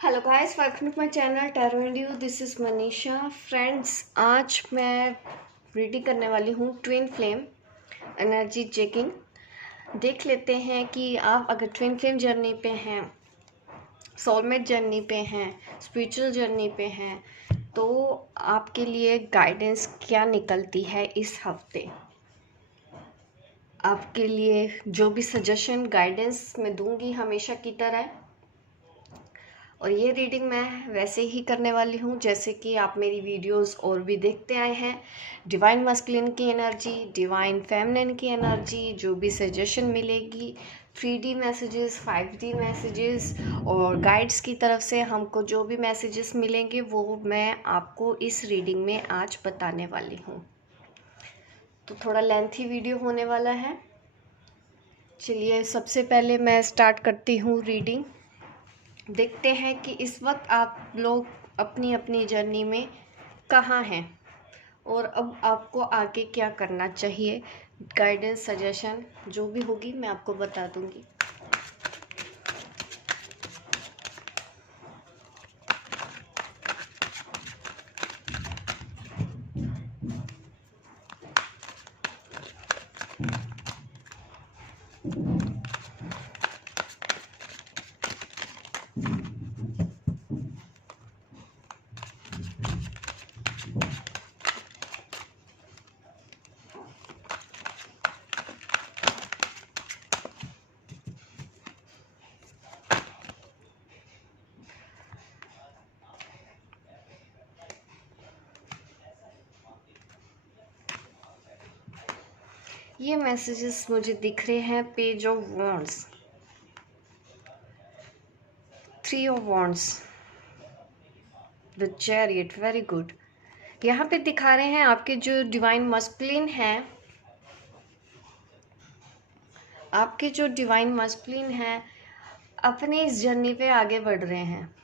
Hello guys, welcome to my channel tarot and you. This is Manisha. Friends, आज मैं reading करने वाली हूँ ट्विन फ्लेम एनर्जी चेकिंग। देख लेते हैं कि आप अगर ट्विन फ्लेम जर्नी पे हैं, सोलमेट जर्नी पे हैं, स्पिरिचुअल जर्नी पे हैं, तो आपके लिए गाइडेंस क्या निकलती है इस हफ्ते। आपके लिए जो भी सजेशन गाइडेंस मैं दूंगी हमेशा की तरह, और ये रीडिंग मैं वैसे ही करने वाली हूँ जैसे कि आप मेरी वीडियोस और भी देखते आए हैं। डिवाइन मस्कुलिन की एनर्जी, डिवाइन फेमिनिन की एनर्जी, जो भी सजेशन मिलेगी, 3D मैसेजेस, 5D मैसेजेस और गाइड्स की तरफ से हमको जो भी मैसेजेस मिलेंगे वो मैं आपको इस रीडिंग में आज बताने वाली हूँ। तो थोड़ा लेंथी वीडियो होने वाला है। चलिए, सबसे पहले मैं स्टार्ट करती हूँ रीडिंग। देखते हैं कि इस वक्त आप लोग अपनी अपनी जर्नी में कहाँ हैं और अब आपको आगे क्या करना चाहिए। गाइडेंस सजेशन जो भी होगी मैं आपको बता दूंगी। ये मैसेजेस मुझे दिख रहे हैं। Page of wands, 3 of wands, the chariot. Very good. यहाँ पे दिखा रहे हैं आपके जो डिवाइन मस्कुलिन है, आपके जो डिवाइन मस्कुलिन है अपनी इस जर्नी पे आगे बढ़ रहे हैं।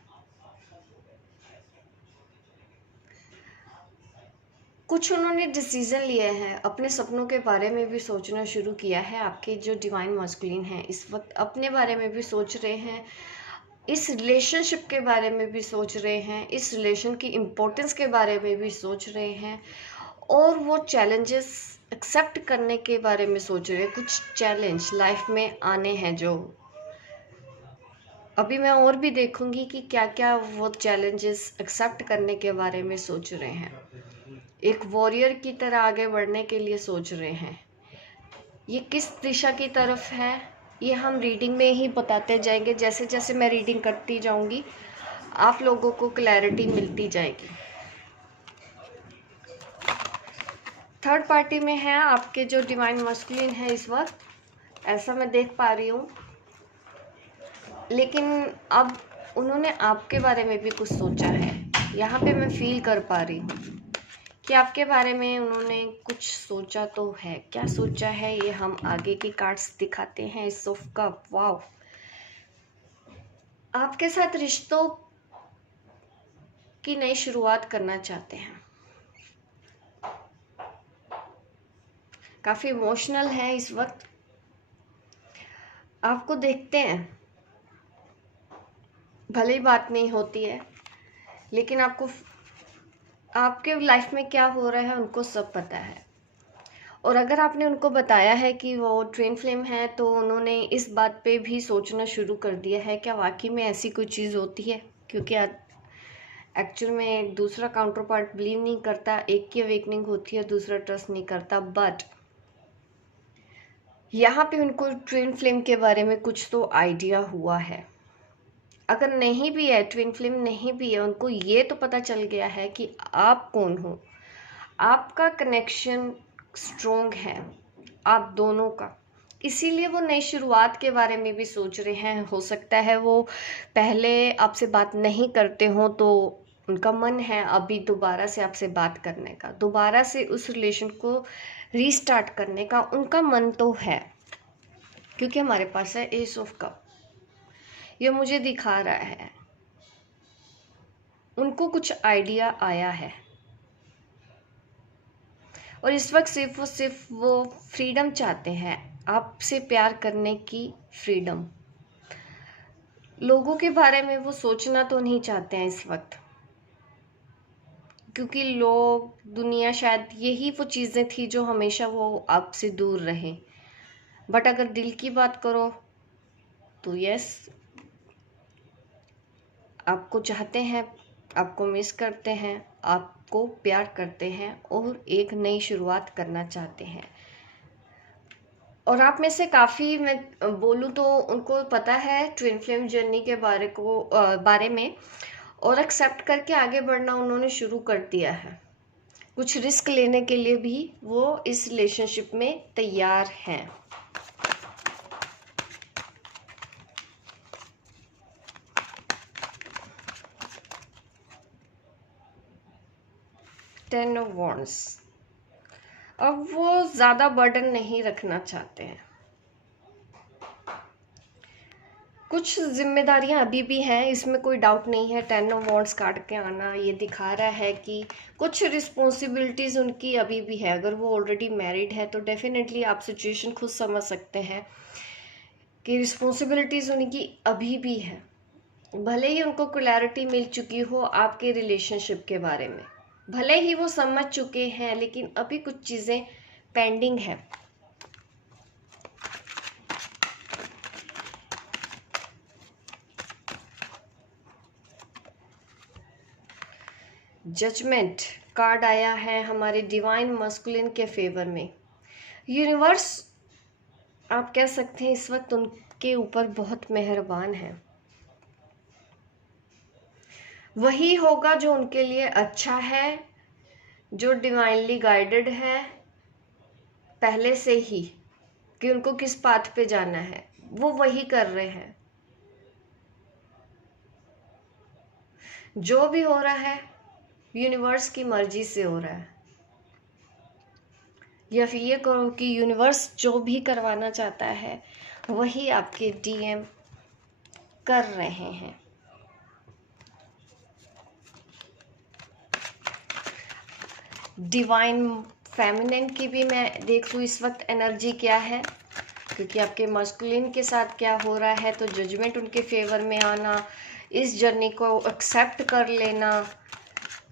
कुछ उन्होंने डिसीजन लिए हैं, अपने सपनों के बारे में भी सोचना शुरू किया है। आपके जो डिवाइन मस्कुलिन हैं इस वक्त अपने बारे में भी सोच रहे हैं, इस रिलेशनशिप के बारे में भी सोच रहे हैं, इस रिलेशन की इम्पोर्टेंस के बारे में भी सोच रहे हैं, और वो चैलेंजेस एक्सेप्ट करने के बारे में सोच रहे हैं। कुछ चैलेंज लाइफ में आने हैं जो अभी मैं और भी देखूंगी कि क्या क्या वो चैलेंजेस एक्सेप्ट करने के बारे में सोच रहे हैं। एक वॉरियर की तरह आगे बढ़ने के लिए सोच रहे हैं। ये किस दिशा की तरफ है ये हम रीडिंग में ही बताते जाएंगे। जैसे जैसे मैं रीडिंग करती जाऊंगी आप लोगों को क्लैरिटी मिलती जाएगी। थर्ड पार्टी में है आपके जो डिवाइन मस्कुलिन है इस वक्त, ऐसा मैं देख पा रही हूँ। लेकिन अब उन्होंने आपके बारे में भी कुछ सोचा है, यहाँ पे मैं फील कर पा रही हूँ कि आपके बारे में उन्होंने कुछ सोचा तो है। क्या सोचा है ये हम आगे की कार्ड्स दिखाते हैं। इस ऑफ कप, वाओ। आपके साथ रिश्तों की नई शुरुआत करना चाहते हैं। काफी इमोशनल है इस वक्त। आपको देखते हैं, भले ही बात नहीं होती है लेकिन आपको आपके लाइफ में क्या हो रहा है उनको सब पता है। और अगर आपने उनको बताया है कि वो ट्विन फ्लेम है तो उन्होंने इस बात पे भी सोचना शुरू कर दिया है क्या वाकई में ऐसी कोई चीज़ होती है। क्योंकि एक्चुअल में एक दूसरा काउंटर पार्ट बिलीव नहीं करता, एक की अवेकनिंग होती है, दूसरा ट्रस्ट नहीं करता। बट यहाँ पे उनको ट्विन फ्लेम के बारे में कुछ तो आइडिया हुआ है। अगर नहीं भी है, ट्विन फ्लेम नहीं भी है, उनको ये तो पता चल गया है कि आप कौन हो। आपका कनेक्शन स्ट्रोंग है आप दोनों का, इसीलिए वो नई शुरुआत के बारे में भी सोच रहे हैं। हो सकता है वो पहले आपसे बात नहीं करते हो तो उनका मन है अभी दोबारा से आपसे बात करने का, दोबारा से उस रिलेशन को रीस्टार्ट करने का उनका मन तो है। क्योंकि हमारे पास है एस ऑफ कप, ये मुझे दिखा रहा है उनको कुछ आइडिया आया है। और इस वक्त सिर्फ वो फ्रीडम चाहते हैं, आपसे प्यार करने की फ्रीडम। लोगों के बारे में वो सोचना तो नहीं चाहते हैं इस वक्त, क्योंकि लोग, दुनिया, शायद यही वो चीज़ें थी जो हमेशा वो आपसे दूर रहे। बट अगर दिल की बात करो तो यस, आपको चाहते हैं, आपको मिस करते हैं, आपको प्यार करते हैं और एक नई शुरुआत करना चाहते हैं। और आप में से काफ़ी, मैं बोलूँ तो उनको पता है ट्विन फ्लेम जर्नी के बारे में, और एक्सेप्ट करके आगे बढ़ना उन्होंने शुरू कर दिया है। कुछ रिस्क लेने के लिए भी वो इस रिलेशनशिप में तैयार हैं। टेन ऑफ वॉन्ड्स, अब वो ज़्यादा बर्डन नहीं रखना चाहते हैं। कुछ जिम्मेदारियां अभी भी हैं, इसमें कोई डाउट नहीं है। टेन ऑफ वॉन्ड्स कार्ड के आना ये दिखा रहा है कि कुछ रिस्पॉन्सिबिलिटीज़ उनकी अभी भी है। अगर वो ऑलरेडी मैरिड है तो डेफिनेटली आप सिचुएशन खुद समझ सकते हैं कि रिस्पॉन्सिबिलिटीज़ उनकी अभी भी है। भले ही उनको क्लैरिटी मिल चुकी हो आपके रिलेशनशिप के बारे में, भले ही वो समझ चुके हैं, लेकिन अभी कुछ चीज़ें पेंडिंग है। जजमेंट कार्ड आया है हमारे डिवाइन मस्कुलिन के फेवर में। यूनिवर्स, आप कह सकते हैं, इस वक्त उनके ऊपर बहुत मेहरबान है। वही होगा जो उनके लिए अच्छा है, जो डिवाइनली गाइडेड है पहले से ही, कि उनको किस पाथ पे जाना है, वो वही कर रहे हैं। जो भी हो रहा है यूनिवर्स की मर्जी से हो रहा है, या फिर ये कहो कि यूनिवर्स जो भी करवाना चाहता है वही आपके डीएम कर रहे हैं। डिवाइन फेमिनिन की भी मैं देख लूँ इस वक्त एनर्जी क्या है, क्योंकि आपके मस्कुलिन के साथ क्या हो रहा है। तो जजमेंट उनके फेवर में आना, इस जर्नी को एक्सेप्ट कर लेना,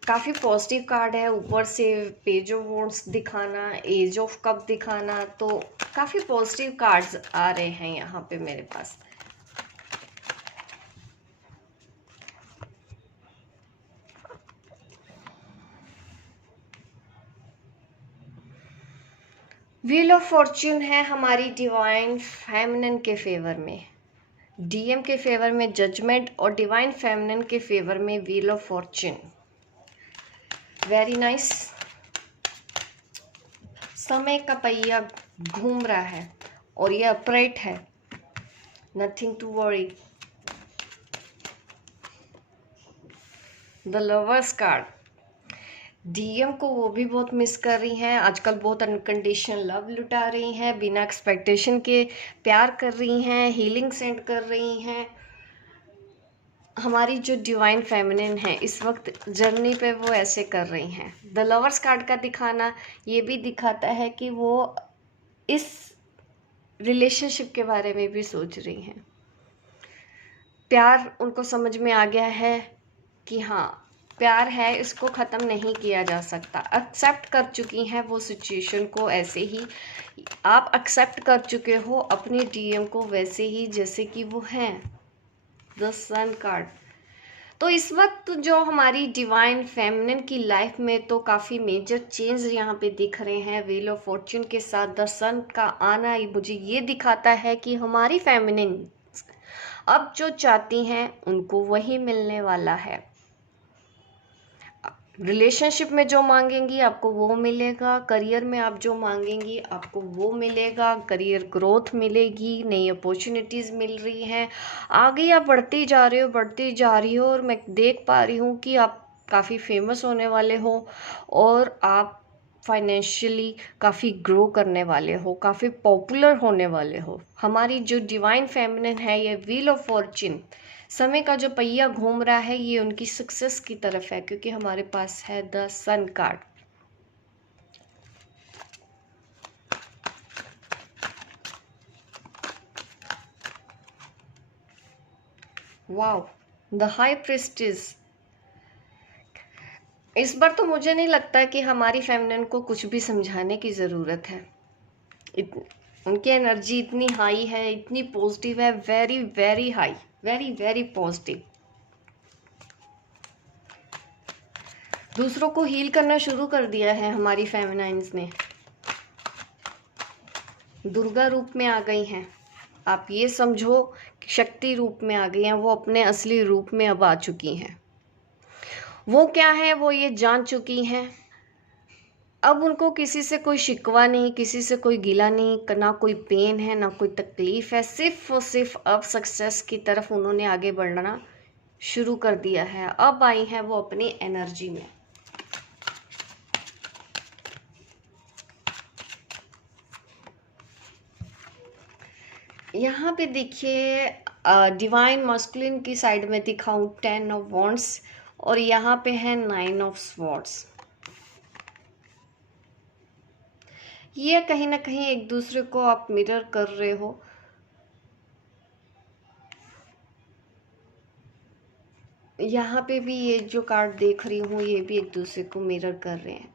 काफ़ी पॉजिटिव कार्ड है। ऊपर से पेज ऑफ वॉन्ड्स दिखाना, एज ऑफ कप दिखाना, तो काफ़ी पॉजिटिव कार्ड्स आ रहे हैं यहाँ पे मेरे पास। व्हील ऑफ फॉर्च्यून है हमारी डिवाइन फेमिनिन के फेवर में, डीएम के फेवर में जजमेंट, और डिवाइन फेमिनिन के फेवर में wheel of Fortune. Very nice. समय का पहिया घूम रहा है और ये अपराइट है, nothing to worry. The lovers card, DM को वो भी बहुत मिस कर रही हैं आजकल, बहुत अनकंडीशनल लव लुटा रही हैं, बिना एक्सपेक्टेशन के प्यार कर रही हैं, हीलिंग सेंड कर रही हैं। हमारी जो डिवाइन फेमिनिन है इस वक्त जर्नी पे वो ऐसे कर रही हैं। द लवर्स कार्ड का दिखाना ये भी दिखाता है कि वो इस रिलेशनशिप के बारे में भी सोच रही हैं। प्यार उनको समझ में आ गया है कि हाँ, प्यार है, इसको ख़त्म नहीं किया जा सकता। एक्सेप्ट कर चुकी हैं वो सिचुएशन को, ऐसे ही आप एक्सेप्ट कर चुके हो अपने डीएम को वैसे ही जैसे कि वो हैं। द सन कार्ड, तो इस वक्त जो हमारी डिवाइन फेमिनिन की लाइफ में तो काफ़ी मेजर चेंज यहाँ पे दिख रहे हैं। व्हील ऑफ फॉर्च्यून के साथ द सन का आना मुझे ये दिखाता है कि हमारी फेमिनिन अब जो चाहती हैं उनको वही मिलने वाला है। रिलेशनशिप में जो मांगेंगी आपको वो मिलेगा, करियर में आप जो मांगेंगी आपको वो मिलेगा, करियर ग्रोथ मिलेगी, नई अपॉर्चुनिटीज़ मिल रही हैं, आगे आप बढ़ती जा रहे हो, बढ़ती जा रही हो। और मैं देख पा रही हूँ कि आप काफ़ी फेमस होने वाले हो और आप फाइनेंशियली काफ़ी ग्रो करने वाले हो, काफ़ी पॉपुलर होने वाले हो। हमारी जो डिवाइन फेमिनिन है, ये व्हील ऑफ फॉर्च्यून, समय का जो पहिया घूम रहा है, ये उनकी सक्सेस की तरफ है, क्योंकि हमारे पास है the sun card. Wow, the high priestess. इस बार तो मुझे नहीं लगता कि हमारी फेमिनिन को कुछ भी समझाने की ज़रूरत है। उनकी एनर्जी इतनी हाई है, इतनी पॉजिटिव है, very very high, very very positive. दूसरों को हील करना शुरू कर दिया है हमारी फेमिनाइंस ने। दुर्गा रूप में आ गई हैं। आप ये समझो कि शक्ति रूप में आ गई हैं, वो अपने असली रूप में अब आ चुकी हैं। वो क्या है वो ये जान चुकी हैं। अब उनको किसी से कोई शिकवा नहीं, किसी से कोई गिला नहीं, ना कोई पेन है, ना कोई तकलीफ है। सिर्फ और सिर्फ अब सक्सेस की तरफ उन्होंने आगे बढ़ना शुरू कर दिया है। अब आई हैं वो अपनी एनर्जी में। यहाँ पे देखिए, डिवाइन मस्कुलिन की साइड में दिखाऊं 10 ऑफ वॉन्ड्स, और यहाँ पे है 9 ऑफ स्वॉर्ड्स। ये कहीं ना कहीं एक दूसरे को आप मिरर कर रहे हो। यहाँ पे भी ये जो कार्ड देख रही हूँ ये भी एक दूसरे को मिरर कर रहे हैं।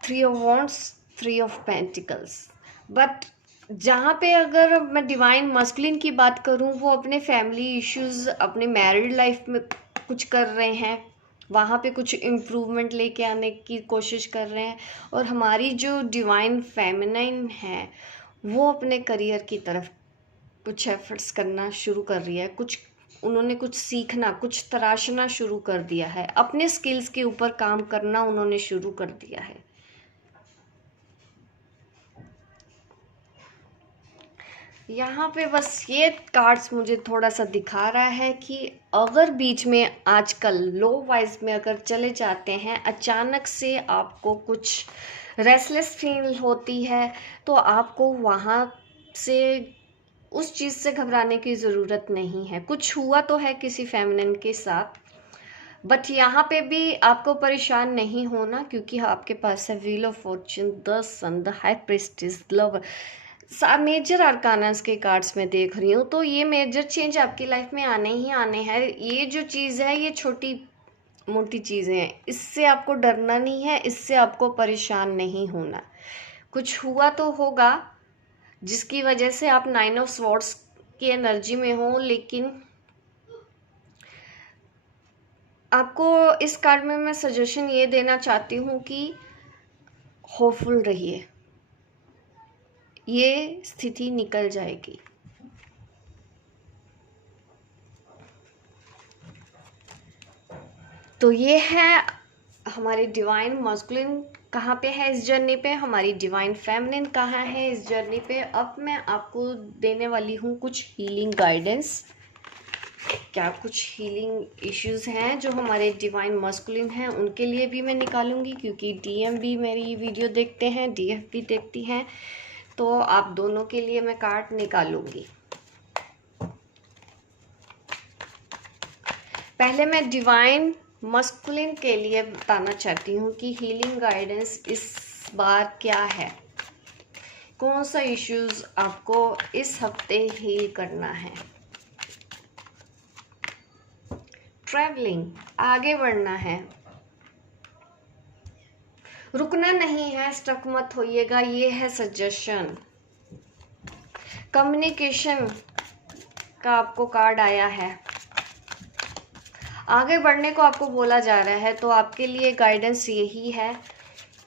3 of wands, 3 of pentacles. But जहाँ पे अगर मैं डिवाइन मस्कुलिन की बात करूँ, वो अपने फैमिली इश्यूज, अपने मैरिड लाइफ में कुछ कर रहे हैं, वहाँ पे कुछ इम्प्रूवमेंट लेके आने की कोशिश कर रहे हैं। और हमारी जो डिवाइन फेमिनाइन है वो अपने करियर की तरफ कुछ एफर्ट्स करना शुरू कर रही है। उन्होंने कुछ सीखना, कुछ तराशना शुरू कर दिया है। अपने स्किल्स के ऊपर काम करना उन्होंने शुरू कर दिया है। यहाँ पे बस ये कार्ड्स मुझे थोड़ा सा दिखा रहा है कि अगर बीच में आजकल लो वाइज में अगर चले जाते हैं, अचानक से आपको कुछ रेस्टलेस फील होती है, तो आपको वहाँ से उस चीज़ से घबराने की ज़रूरत नहीं है। कुछ हुआ तो है किसी फेमिनिन के साथ, बट यहाँ पे भी आपको परेशान नहीं होना, क्योंकि आपके पास है wheel of fortune, the sun, the high priestess, lover. Major arcanas के कार्ड्स में देख रही हूँ, तो ये मेजर चेंज आपकी लाइफ में आने ही आने हैं। ये जो चीज़ है ये छोटी मोटी चीज़ें हैं, इससे आपको डरना नहीं है, इससे आपको परेशान नहीं होना। कुछ हुआ तो होगा जिसकी वजह से आप 9 ऑफ स्वॉर्ड्स की एनर्जी में हो, लेकिन आपको इस कार्ड में मैं सजेशन ये देना चाहती हूँ कि होपफुल रहिए, ये स्थिति निकल जाएगी। तो ये है हमारी डिवाइन मस्कुलिन कहाँ पे है इस जर्नी पे, हमारी डिवाइन फेमिनिन कहाँ है इस जर्नी पे। अब मैं आपको देने वाली हूँ कुछ हीलिंग गाइडेंस। क्या कुछ हीलिंग इश्यूज हैं जो हमारे डिवाइन मस्कुलिन हैं, उनके लिए भी मैं निकालूंगी, क्योंकि डीएम भी मेरी वीडियो देखते हैं, डीएफ भी देखती हैं, तो आप दोनों के लिए मैं कार्ड निकालूंगी। पहले मैं डिवाइन मस्कुलिन के लिए बताना चाहती हूँ कि हीलिंग गाइडेंस इस बार क्या है, कौन सा इश्यूज आपको इस हफ्ते हील करना है। ट्रैवलिंग, आगे बढ़ना है, रुकना नहीं है, स्टक मत होइएगा, ये है सजेशन। कम्युनिकेशन का आपको कार्ड आया है, आगे बढ़ने को आपको बोला जा रहा है, तो आपके लिए गाइडेंस यही है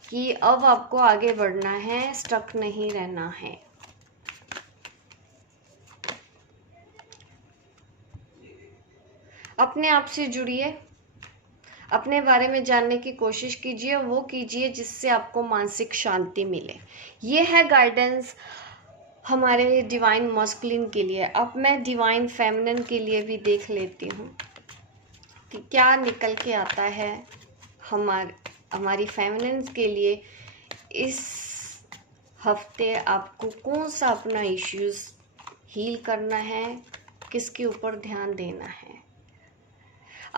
कि अब आपको आगे बढ़ना है, स्टक नहीं रहना है। अपने आप से जुड़िए, अपने बारे में जानने की कोशिश कीजिए, वो कीजिए जिससे आपको मानसिक शांति मिले। ये है गाइडेंस हमारे डिवाइन मस्कुलिन के लिए। अब मैं डिवाइन फेमिनिन के लिए भी देख लेती हूँ कि क्या निकल के आता है हमारी फेमिनिन के लिए। इस हफ्ते आपको कौन सा अपना इश्यूज हील करना है, किसके ऊपर ध्यान देना है।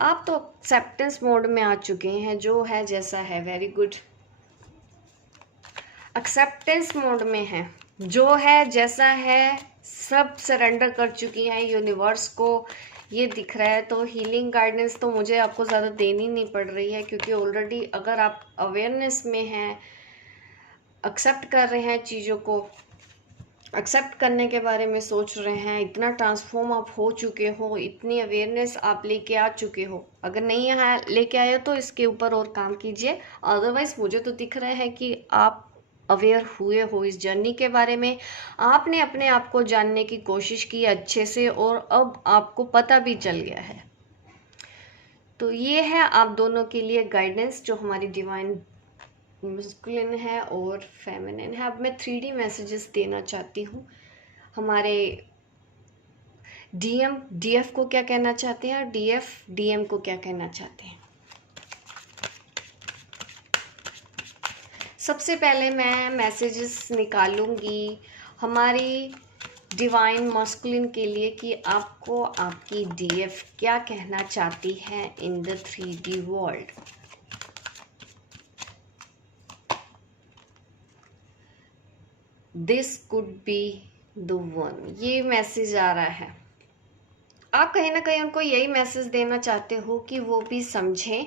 आप तो एक्सेप्टेंस मोड में आ चुके हैं, जो है जैसा है, वेरी गुड। एक्सेप्टेंस मोड में है, जो है जैसा है, सब सरेंडर कर चुकी हैं यूनिवर्स को ये दिख रहा है। तो हीलिंग गाइडेंस तो मुझे आपको ज़्यादा देनी नहीं पड़ रही है, क्योंकि ऑलरेडी अगर आप अवेयरनेस में हैं, एक्सेप्ट कर रहे हैं चीज़ों को, एक्सेप्ट करने के बारे में सोच रहे हैं, इतना ट्रांसफॉर्म आप हो चुके हो, इतनी अवेयरनेस आप लेके आ चुके हो, अगर नहीं यहाँ लेके आए हो तो इसके ऊपर और काम कीजिए। अदरवाइज मुझे तो दिख रहा है कि आप अवेयर हुए हो इस जर्नी के बारे में, आपने अपने आप को जानने की कोशिश की अच्छे से और अब आपको पता भी चल गया है। तो ये है आप दोनों के लिए गाइडेंस जो हमारी डिवाइन मस्कुलिन है और फेमिनिन है। अब मैं 3D मैसेजेस देना चाहती हूँ। हमारे डीएम डीएफ को क्या कहना चाहते हैं और डीएफ डीएम को क्या कहना चाहते हैं। सबसे पहले मैं मैसेजेस निकालूंगी हमारी डिवाइन मस्कुलिन के लिए कि आपको आपकी डीएफ क्या कहना चाहती है in the 3D world. This could be the one, ये मैसेज आ रहा है। आप कहीं ना कहीं उनको यही मैसेज देना चाहते हो कि वो भी समझें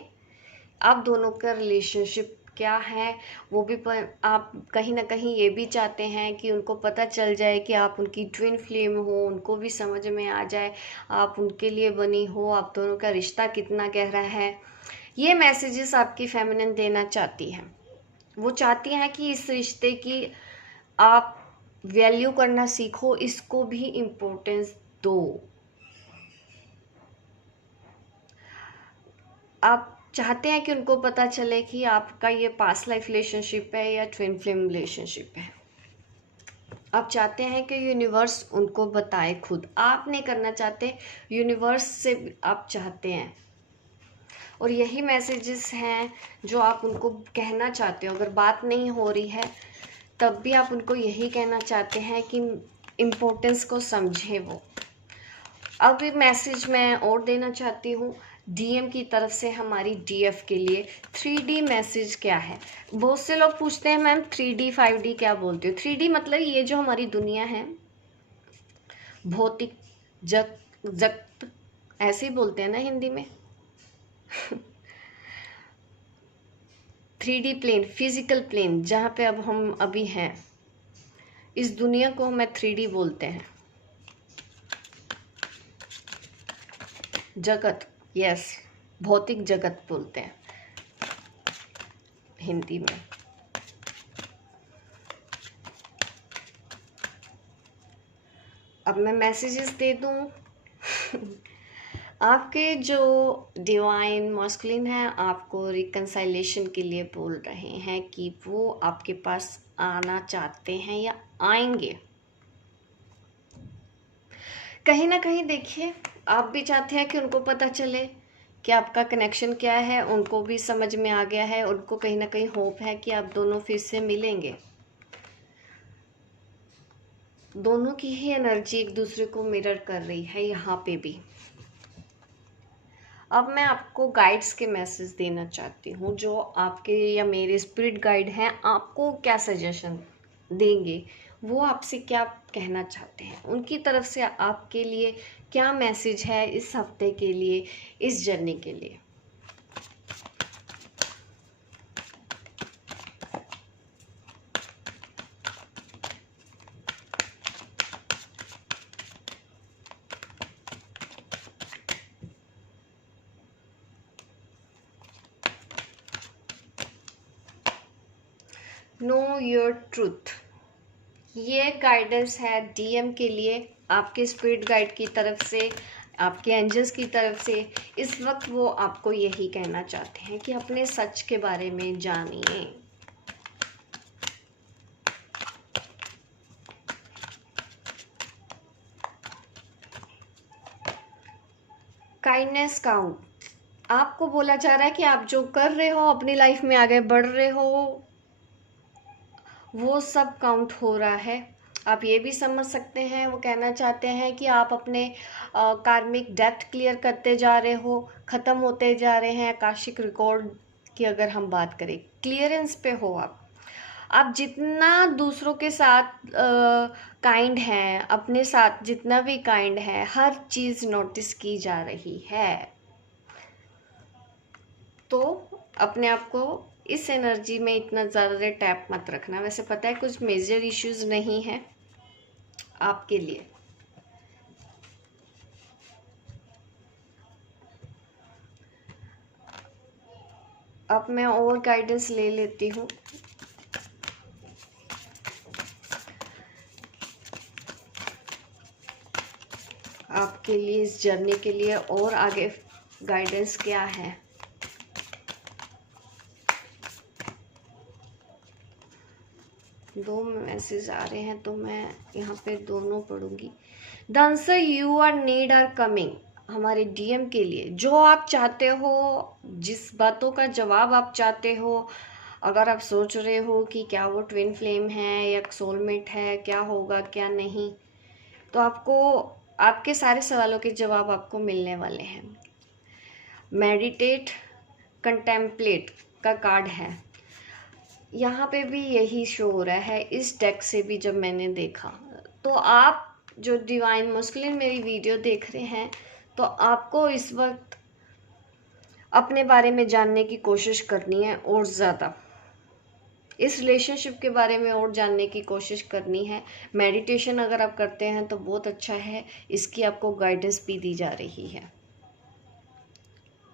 आप दोनों का रिलेशनशिप क्या है, वो भी आप कहीं ना कहीं ये भी चाहते हैं कि उनको पता चल जाए कि आप उनकी ट्विन फ्लेम हो, उनको भी समझ में आ जाए आप उनके लिए बनी हो, आप दोनों का रिश्ता कितना गहरा है। ये मैसेजेस आपकी फेमिनिन देना चाहती है। वो चाहती हैं कि इस रिश्ते की आप वैल्यू करना सीखो, इसको भी इम्पोर्टेंस दो। आप चाहते हैं कि उनको पता चले कि आपका ये पास्ट लाइफ रिलेशनशिप है या ट्विन फ्लेम रिलेशनशिप है। आप चाहते हैं कि यूनिवर्स उनको बताए, खुद आप नहीं करना चाहते, यूनिवर्स से आप चाहते हैं। और यही मैसेजेस हैं जो आप उनको कहना चाहते हो। अगर बात नहीं हो रही है तब भी आप उनको यही कहना चाहते हैं कि इम्पोर्टेंस को समझें वो। अब एक मैसेज मैं और देना चाहती हूँ डीएम की तरफ से हमारी डीएफ के लिए। 3D मैसेज क्या है? बहुत से लोग पूछते हैं मैम 3D 5D क्या बोलते हो? 3D मतलब ये जो हमारी दुनिया है, भौतिक जगत ऐसे ही बोलते हैं ना हिंदी में। 3D प्लेन, फिजिकल प्लेन, जहाँ पे अब हम अभी हैं, इस दुनिया को हमें 3D बोलते हैं। जगत, यस, भौतिक जगत बोलते हैं हिंदी में। अब मैं मैसेजेस दे दूं। आपके जो डिवाइन मस्कुलिन है आपको रिकंसाइलेशन के लिए बोल रहे हैं कि वो आपके पास आना चाहते हैं या आएंगे। कहीं ना कहीं देखिए आप भी चाहते हैं कि उनको पता चले कि आपका कनेक्शन क्या है, उनको भी समझ में आ गया है, उनको कहीं ना कहीं होप है कि आप दोनों फिर से मिलेंगे। दोनों की ही एनर्जी एक दूसरे को मिरर कर रही है यहाँ पे भी। अब मैं आपको गाइड्स के मैसेज देना चाहती हूँ जो आपके या मेरे स्पिरिट गाइड हैं, आपको क्या सजेशन देंगे, वो आपसे क्या कहना चाहते हैं, उनकी तरफ से आपके लिए क्या मैसेज है इस हफ्ते के लिए, इस जर्नी के लिए। नो योर ट्रूथ, ये गाइडेंस है डीएम के लिए आपके स्पिरिट गाइड की तरफ से, आपके एंजल्स की तरफ से। इस वक्त वो आपको यही कहना चाहते हैं कि अपने सच के बारे में जानिए। काइंडनेस काउंट, आपको बोला जा रहा है कि आप जो कर रहे हो, अपनी लाइफ में आगे बढ़ रहे हो, वो सब काउंट हो रहा है। आप ये भी समझ सकते हैं वो कहना चाहते हैं कि आप अपने कार्मिक डेप्थ क्लियर करते जा रहे हो, ख़त्म होते जा रहे हैं। आकाशिक रिकॉर्ड की अगर हम बात करें, क्लियरेंस पे हो आप। आप जितना दूसरों के साथ काइंड हैं, अपने साथ जितना भी काइंड है, हर चीज़ नोटिस की जा रही है। तो अपने आप को इस एनर्जी में इतना ज़्यादा टैप मत रखना। वैसे पता है कुछ मेजर इश्यूज नहीं है आपके लिए। अब मैं और गाइडेंस ले लेती हूँ। आपके लिए इस जर्नी के लिए और आगे गाइडेंस क्या है। दो मैसेज आ रहे हैं तो मैं यहाँ पे दोनों पढ़ूंगी। The answer you are need are coming, हमारे डीएम के लिए जो आप चाहते हो, जिस बातों का जवाब आप चाहते हो, अगर आप सोच रहे हो कि क्या वो ट्विन फ्लेम है या सोलमेट है, क्या होगा क्या नहीं, तो आपको आपके सारे सवालों के जवाब आपको मिलने वाले हैं। मेडिटेट कंटेम्पलेट का कार्ड है, यहाँ पे भी यही शो हो रहा है इस डेक से भी। जब मैंने देखा तो आप जो डिवाइन मस्कुलिन मेरी वीडियो देख रहे हैं, तो आपको इस वक्त अपने बारे में जानने की कोशिश करनी है और ज़्यादा इस रिलेशनशिप के बारे में और जानने की कोशिश करनी है। मेडिटेशन अगर आप करते हैं तो बहुत अच्छा है, इसकी आपको गाइडेंस भी दी जा रही है,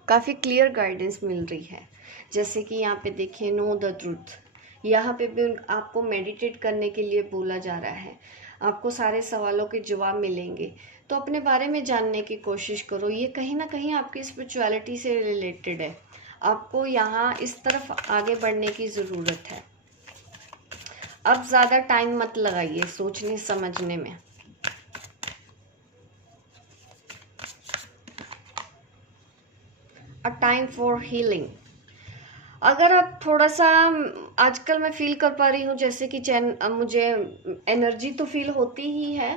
काफ़ी क्लियर गाइडेंस मिल रही है। जैसे कि यहाँ पे देखिए नो द ट्रूथ, यहाँ पे भी आपको मेडिटेट करने के लिए बोला जा रहा है। आपको सारे सवालों के जवाब मिलेंगे, तो अपने बारे में जानने की कोशिश करो। ये कहीं ना कहीं आपकी स्पिरिचुअलिटी से रिलेटेड है, आपको यहाँ इस तरफ आगे बढ़ने की ज़रूरत है। अब ज़्यादा टाइम मत लगाइए सोचने समझने में। अ टाइम फॉर हीलिंग, अगर आप थोड़ा सा, आजकल मैं फील कर पा रही हूँ जैसे कि मुझे एनर्जी तो फील होती ही है।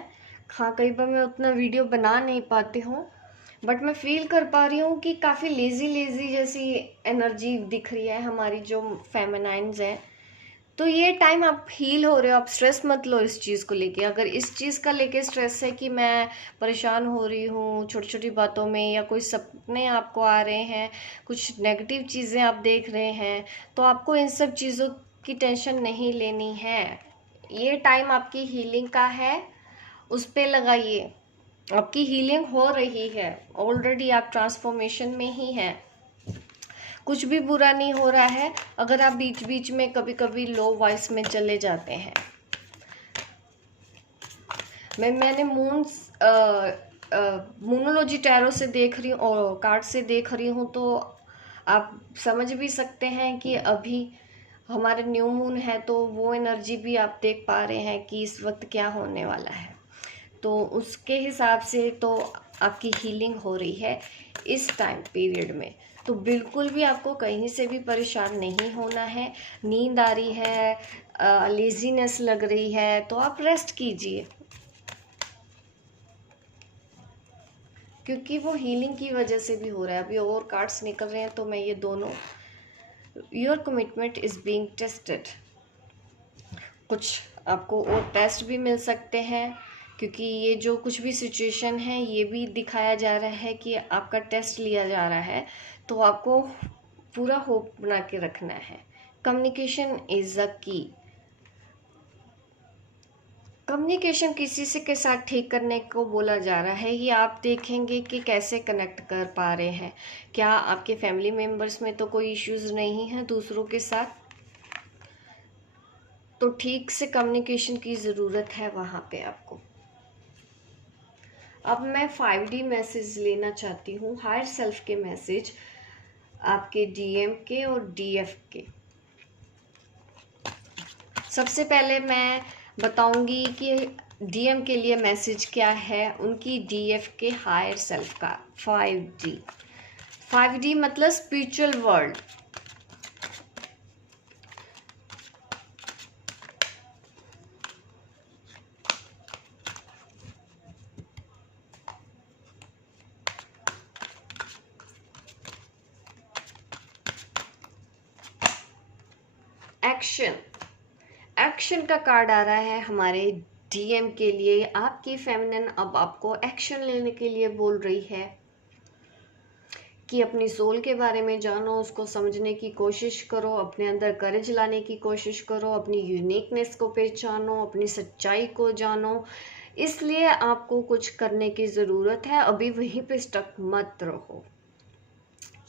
हाँ, कई बार मैं उतना वीडियो बना नहीं पाती हूँ, बट मैं फील कर पा रही हूँ कि काफ़ी लेज़ी लेज़ी जैसी एनर्जी दिख रही है हमारी जो फेमिनाइन्स है। तो ये टाइम आप हील हो रहे हो, आप स्ट्रेस मत लो इस चीज़ को लेके। अगर इस चीज़ का लेके स्ट्रेस है कि मैं परेशान हो रही हूँ छोटी छोटी बातों में, या कोई सपने आपको आ रहे हैं, कुछ नेगेटिव चीज़ें आप देख रहे हैं, तो आपको इन सब चीज़ों की टेंशन नहीं लेनी है। ये टाइम आपकी हीलिंग का है, उस पर लगाइए। आपकी हीलिंग हो रही है ऑलरेडी, आप ट्रांसफॉर्मेशन में ही हैं, कुछ भी बुरा नहीं हो रहा है। अगर आप बीच बीच में कभी कभी लो वॉइस में चले जाते हैं, मैंने मूनोलॉजी टैरो से देख रही हूँ और कार्ड से देख रही हूँ, तो आप समझ भी सकते हैं कि अभी हमारे न्यू मून है, तो वो एनर्जी भी आप देख पा रहे हैं कि इस वक्त क्या होने वाला है। तो उसके हिसाब से तो आपकी हीलिंग हो रही है इस टाइम पीरियड में। तो बिल्कुल भी आपको कहीं से भी परेशान नहीं होना है। नींद आ रही है, लेजीनेस लग रही है, तो आप रेस्ट कीजिए, क्योंकि वो हीलिंग की वजह से भी हो रहा है। अभी और कार्ड्स निकल रहे हैं तो मैं ये दोनों, your commitment is being tested, कुछ आपको और टेस्ट भी मिल सकते हैं, क्योंकि ये जो कुछ भी सिचुएशन है ये भी दिखाया जा रहा है कि आपका टेस्ट लिया जा रहा है। तो आपको पूरा होप बना के रखना है। कम्युनिकेशन इज अ की, कम्युनिकेशन किसी से के साथ ठीक करने को बोला जा रहा है। ये आप देखेंगे कि कैसे कनेक्ट कर पा रहे हैं। क्या आपके फैमिली मेम्बर्स में तो कोई इश्यूज नहीं है दूसरों के साथ, तो ठीक से कम्युनिकेशन की ज़रूरत है वहाँ पे आपको। अब मैं 5D मैसेज लेना चाहती हूँ, हायर सेल्फ के मैसेज, आपके डीएम के और डीएफ के। सबसे पहले मैं बताऊंगी कि डीएम के लिए मैसेज क्या है, उनकी डीएफ के हायर सेल्फ का 5D। 5D मतलब स्पिरिचुअल वर्ल्ड। एक्शन, एक्शन का कार्ड आ रहा है हमारे डीएम के लिए। आपकी फेमिनिन अब आपको एक्शन लेने के लिए बोल रही है कि अपनी सोल के बारे में जानो, उसको समझने की कोशिश करो, अपने अंदर करेज लाने की कोशिश करो, अपनी यूनिकनेस को पहचानो, अपनी सच्चाई को जानो। इसलिए आपको कुछ करने की ज़रूरत है, अभी वहीं पे स्टक मत रहो।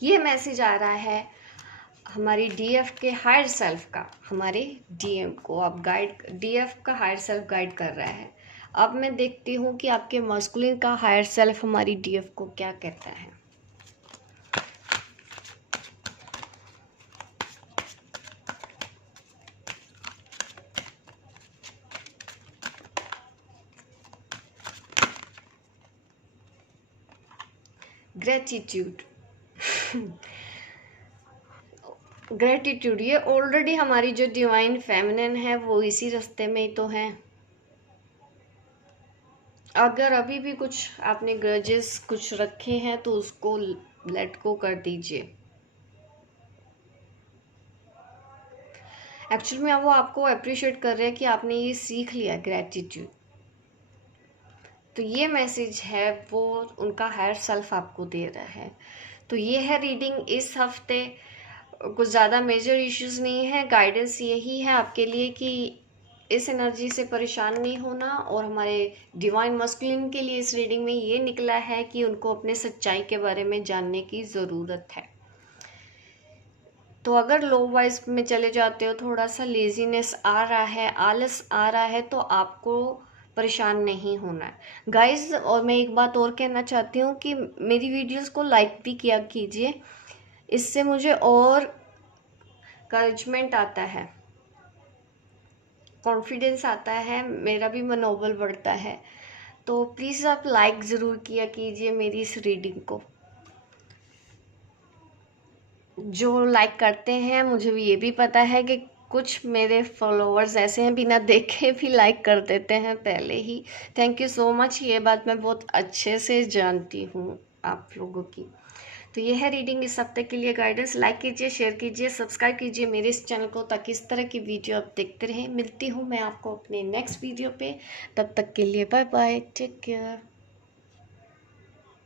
ये मैसेज आ रहा है हमारी डीएफ के हायर सेल्फ का, हमारे डीएम को अब गाइड, डीएफ का हायर सेल्फ गाइड कर रहा है। अब मैं देखती हूँ कि आपके मस्कुलिन का हायर सेल्फ हमारी डीएफ को क्या कहता है। ग्रेटिट्यूड ग्रेटिट्यूड, ये ऑलरेडी हमारी जो डिवाइन फेमिनिन है वो इसी रास्ते में ही तो है। अगर अभी भी कुछ आपने ग्रजेस कुछ रखे हैं तो उसको लेट गो कर दीजिए। एक्चुअल में वो आपको अप्रिशिएट कर रहे हैं कि आपने ये सीख लिया ग्रेटिट्यूड। तो ये मैसेज है वो उनका हायर सेल्फ आपको दे रहा है। तो ये है रीडिंग इस हफ्ते। कुछ ज़्यादा मेजर इश्यूज नहीं है, गाइडेंस यही है आपके लिए कि इस एनर्जी से परेशान नहीं होना। और हमारे डिवाइन मस्कुलिन के लिए इस रीडिंग में ये निकला है कि उनको अपने सच्चाई के बारे में जानने की ज़रूरत है। तो अगर लो वाइज में चले जाते हो, थोड़ा सा लेजीनेस आ रहा है, आलस आ रहा है, तो आपको परेशान नहीं होना है गाइस। और मैं एक बात और कहना चाहती हूँ कि मेरी वीडियोस को लाइक भी किया कीजिए, इससे मुझे और करेजमेंट आता है, कॉन्फिडेंस आता है, मेरा भी मनोबल बढ़ता है। तो प्लीज़ आप लाइक ज़रूर किया कीजिए मेरी इस रीडिंग को। जो लाइक करते हैं, मुझे भी ये भी पता है कि कुछ मेरे फॉलोअर्स ऐसे हैं बिना देखे भी लाइक कर देते हैं पहले ही। थैंक यू सो मच, ये बात मैं बहुत अच्छे से जानती हूँ आप लोगों की। तो ये है रीडिंग इस हफ्ते के लिए गाइडेंस। लाइक कीजिए, शेयर कीजिए, सब्सक्राइब कीजिए मेरे इस चैनल को, ताकि इस तरह की वीडियो आप देखते रहें। मिलती हूँ मैं आपको अपने नेक्स्ट वीडियो पे, तब तक के लिए बाय बाय, टेक केयर।